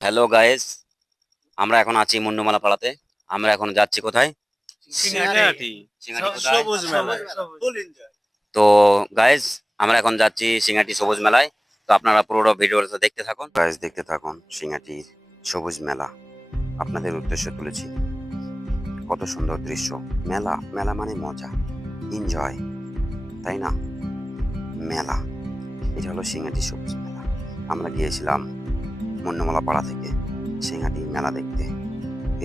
Hello guys আমরা এখন আছি মুন্ডুমালা পাড়াতে। আমরা এখন যাচ্ছি কোথায়? সিঙ্গাটি। সিঙ্গাটি কোথায়? সবুজ মেলায়। তো গায়েস আমরা এখন যাচ্ছি সিঙ্গাটি সবুজ মেলায়। তো আপনারা পুরো ভিডিওটা দেখতে থাকুন। গায়েস দেখতে থাকুন সিঙ্গাটির সবুজ মেলা। আপনাদের উদ্দেশ্যে তুলেছি। কত সুন্দর দৃশ্য। মেলা মেলা মানে মজা। এনজয় তাই না? মেলা। এটা হলো সিঙ্গাটি সবুজ মেলা। আমরা গিয়েছিলাম মুন্ডমালা পাড়া থেকে সিঙ্গাটি মেলা দেখতে।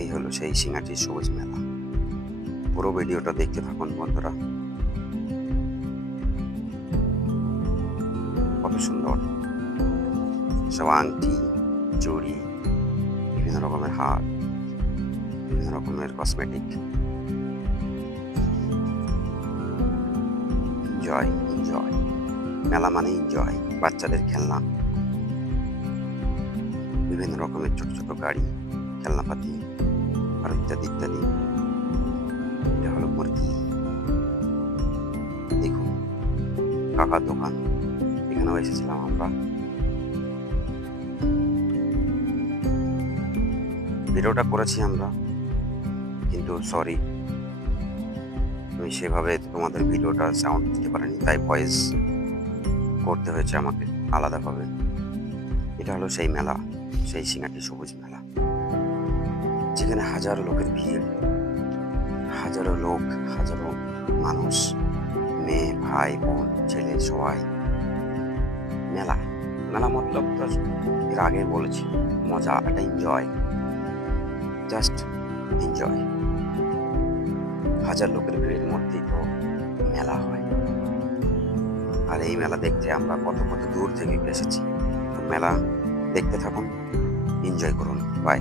এই হলো সেই সিঙ্গাটির সবুজ মেলা। পুরো ভিডিওটা দেখতে থাকুন, বন্ধুরা। কত সুন্দর। সব আংটি, চুড়ি, বিভিন্ন রকমের হার, বিভিন্ন রকমের কসমেটিক এনজয় এনজয় মেলা মানে এনজয় বাচ্চাদের খেলনা। বিভিন্ন রকমের ছোট ছোট গাড়ি, খেলনাপাতি আর ইত্যাদি ইত্যাদি। এটা হলো মুরগি দেখুন, কাকার দোকান। এখানেও এসেছিলাম আমরা। ভিডিওটা করেছি আমরা, কিন্তু সরি আমি সেভাবে তোমাদের ভিডিওটা সাউন্ড দিতে পারিনি, তাই ভয়েস করতে হয়েছে আমাকে আলাদাভাবে। এটা হলো সেই মেলা। সেই সিঙ্গাটি সবুজ মেলা। যেখানে হাজারো লোকের ভিড়, হাজারো লোক, হাজারো মানুষ, মেয়ে, ভাই, বোন, ছেলে, সবাই। মেলা মেলা মতলব তো এর আগে বলেছি, মজা একটা এনজয় জাস্ট এনজয় হাজার লোকের ভিড়ের মধ্যেই তো মেলা হয়। আর এই মেলা দেখতে আমরা কত কত দূর থেকে এসেছি। মেলা দেখতে থাকুন। এনজয় করুন। বাই